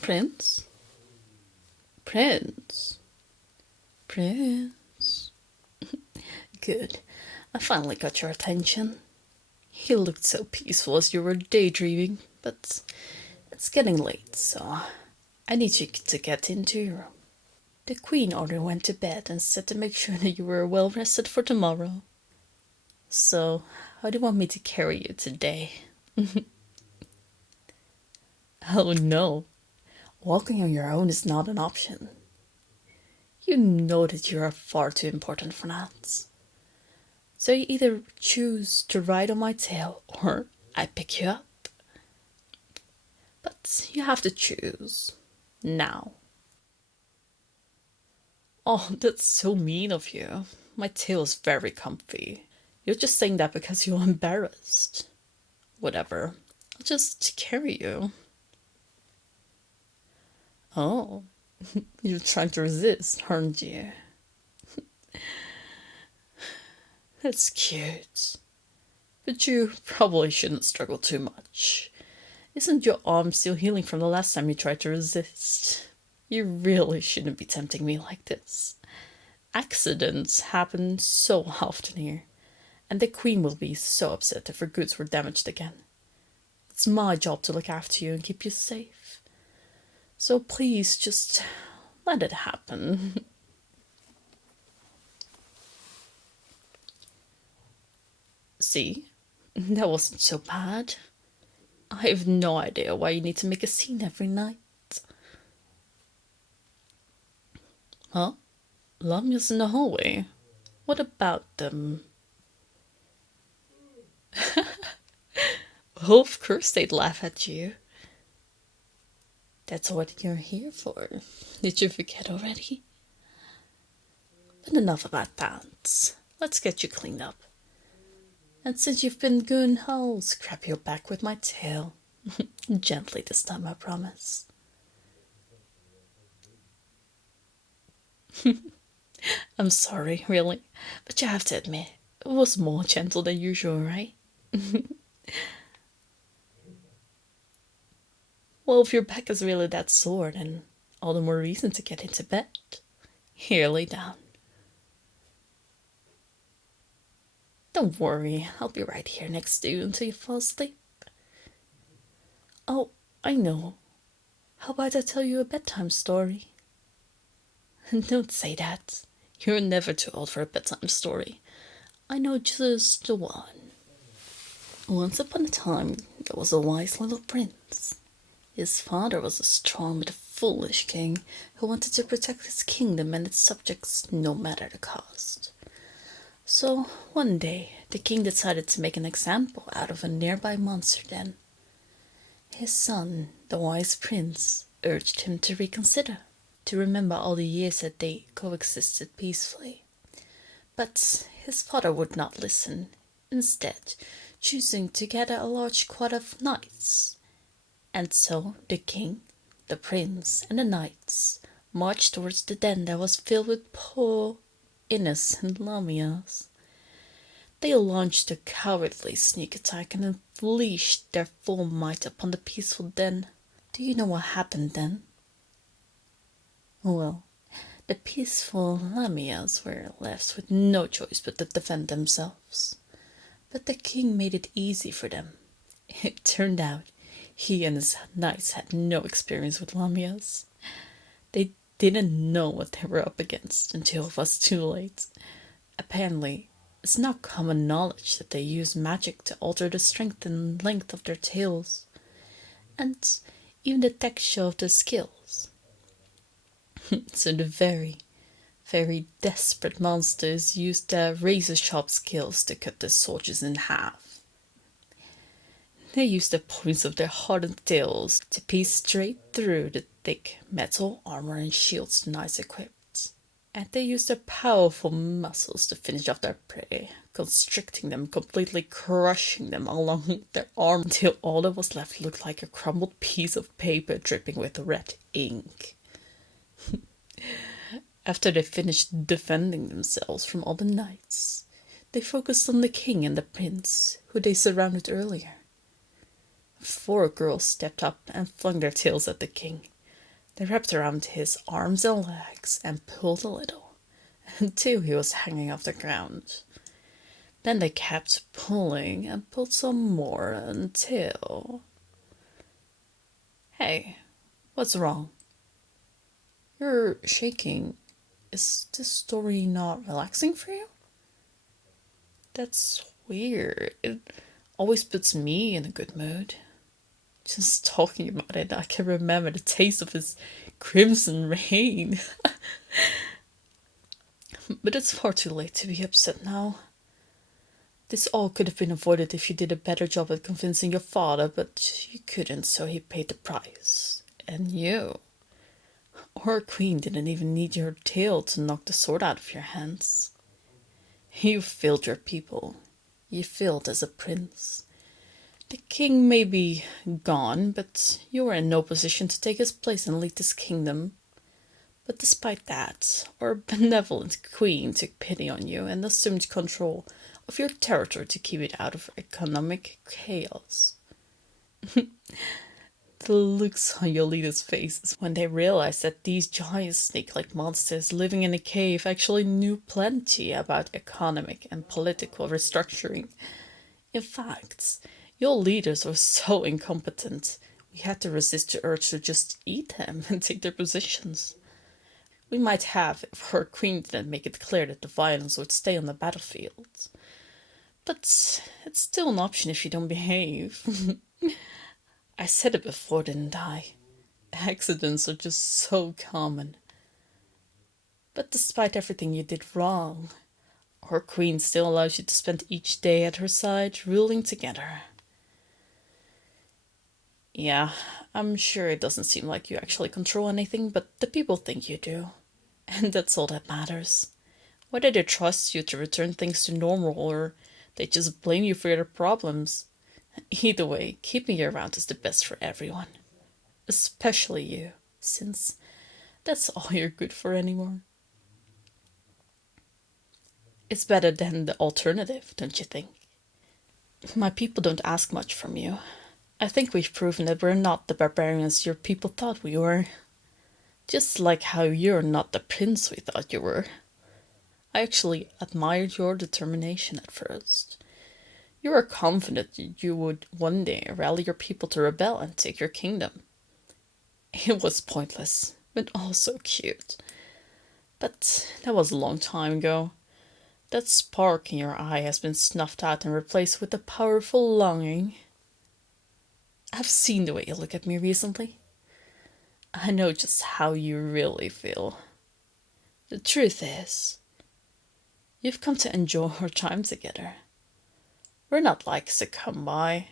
Prince? Prince? Prince? Good. I finally got your attention. You looked so peaceful as you were daydreaming, but it's getting late, so I need you to get into your room. The Queen already went to bed and said to make sure that you were well rested for tomorrow. So, how do you want me to carry you today? Oh no, walking on your own is not an option. You know that you are far too important for that. So you either choose to ride on my tail or I pick you up. But you have to choose. Now. Oh, that's so mean of you. My tail is very comfy. You're just saying that because you're embarrassed. Whatever. I'll just carry you. Oh, you're trying to resist, aren't you? That's cute. But you probably shouldn't struggle too much. Isn't your arm still healing from the last time you tried to resist? You really shouldn't be tempting me like this. Accidents happen so often here, and the Queen will be so upset if her goods were damaged again. It's my job to look after you and keep you safe. So please just let it happen. See? That wasn't so bad. I have no idea why you need to make a scene every night. Huh? Lamia's in the hallway. What about them? Oh, of course they'd laugh at you. That's what you're here for. Did you forget already? But enough about that. Let's get you cleaned up. And since you've been good, I'll scrap your back with my tail. Gently this time, I promise. I'm sorry, really. But you have to admit, it was more gentle than usual, right? Well, if your back is really that sore, then all the more reason to get into bed. Here, lay down. Don't worry, I'll be right here next to you until you fall asleep. Oh, I know. How about I tell you a bedtime story? Don't say that. You're never too old for a bedtime story. I know just the one. Once upon a time, there was a wise little prince. His father was a strong but foolish king who wanted to protect his kingdom and its subjects no matter the cost. So, one day, the king decided to make an example out of a nearby monster den. His son, the wise prince, urged him to reconsider, to remember all the years that they coexisted peacefully. But his father would not listen, instead choosing to gather a large squad of knights. And so the king, the prince, and the knights marched towards the den that was filled with poor, innocent Lamias. They launched a cowardly sneak attack and unleashed their full might upon the peaceful den. Do you know what happened then? Well, the peaceful Lamias were left with no choice but to defend themselves. But the king made it easy for them. It turned out he and his knights had no experience with Lamias. They didn't know what they were up against until it was too late. Apparently, it's not common knowledge that they use magic to alter the strength and length of their tails, and even the texture of their skills. So the very, very desperate monsters used their razor-sharp skills to cut the soldiers in half. They used the points of their hardened tails to pierce straight through the thick metal armor and shields the knights equipped. And they used their powerful muscles to finish off their prey, constricting them, completely crushing them along their arm until all that was left looked like a crumbled piece of paper dripping with red ink. After they finished defending themselves from all the knights, they focused on the king and the prince, who they surrounded earlier. 4 girls stepped up and flung their tails at the king, They wrapped around his arms and legs and pulled a little, until he was hanging off the ground. Then they kept pulling and pulled some more until... Hey, what's wrong? You're shaking. Is this story not relaxing for you? That's weird. It always puts me in a good mood. Just talking about it, I can remember the taste of his crimson rain. But it's far too late to be upset now. This all could have been avoided if you did a better job at convincing your father, but you couldn't, so he paid the price. And you. Our queen didn't even need your tail to knock the sword out of your hands. You failed your people. You failed as a prince. The king may be gone, but you were in no position to take his place and lead this kingdom. But despite that, our benevolent queen took pity on you and assumed control of your territory to keep it out of economic chaos. The looks on your leaders' faces when they realized that these giant snake-like monsters living in a cave actually knew plenty about economic and political restructuring. In fact, your leaders were so incompetent, we had to resist the urge to just eat them and take their positions. We might have if our queen didn't make it clear that the violence would stay on the battlefield. But it's still an option if you don't behave. I said it before, didn't I? Accidents are just so common. But despite everything you did wrong, our queen still allows you to spend each day at her side, ruling together. Yeah, I'm sure it doesn't seem like you actually control anything, but the people think you do. And that's all that matters. Whether they trust you to return things to normal or they just blame you for their problems. Either way, keeping you around is the best for everyone. Especially you, since that's all you're good for anymore. It's better than the alternative, don't you think? My people don't ask much from you. I think we've proven that we're not the barbarians your people thought we were. Just like how you're not the prince we thought you were. I actually admired your determination at first. You were confident that you would one day rally your people to rebel and take your kingdom. It was pointless, but also cute. But that was a long time ago. That spark in your eye has been snuffed out and replaced with a powerful longing. I've seen the way you look at me recently. I know just how you really feel. The truth is, you've come to enjoy our time together. We're not like to come by.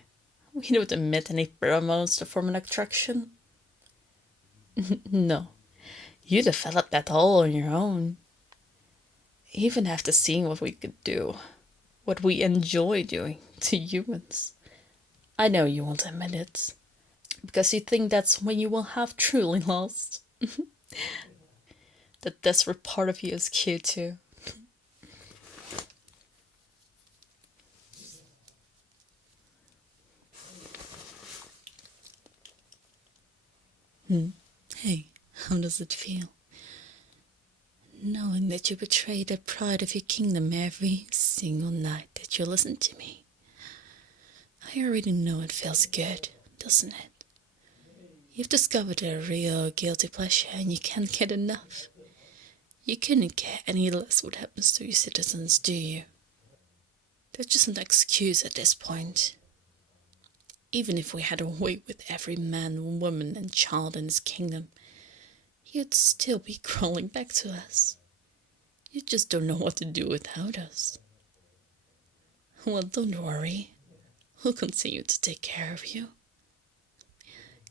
We don't emit any pheromones to form an attraction. No, you developed that all on your own. Even after seeing what we could do, what we enjoy doing to humans. I know you won't admit it, because you think that's when you will have truly lost. The desperate part of you is cute too. Hey, how does it feel? Knowing that you betray the pride of your kingdom every single night that you listen to me. I already know it feels good, doesn't it? You've discovered a real guilty pleasure and you can't get enough. You couldn't care any less what happens to your citizens, do you? That's just an excuse at this point. Even if we had a way with every man, woman and child in this kingdom, you'd still be crawling back to us. You just don't know what to do without us. Well, don't worry. We'll continue to take care of you.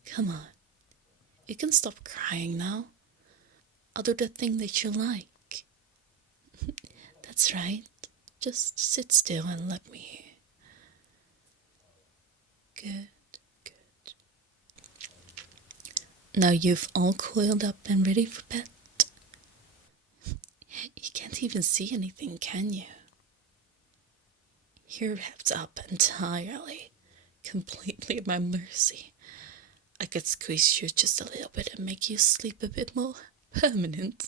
Come on. You can stop crying now. I'll do the thing that you like. That's right. Just sit still and let me. Good, good. Now you've all coiled up and ready for bed. You can't even see anything, can you? You're wrapped up entirely, completely at my mercy. I could squeeze you just a little bit and make you sleep a bit more permanent.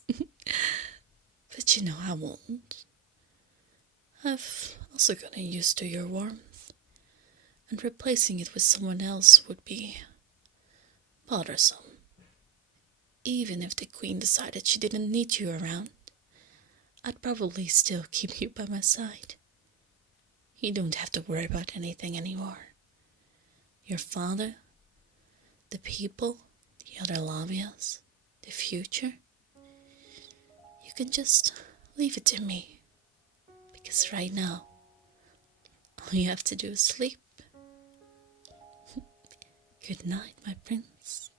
But you know I won't. I've also gotten used to your warmth, and replacing it with someone else would be bothersome. Even if the Queen decided she didn't need you around, I'd probably still keep you by my side. You don't have to worry about anything anymore. Your father, the people, the other Lamias, the future. You can just leave it to me. Because right now, all you have to do is sleep. Good night, my prince.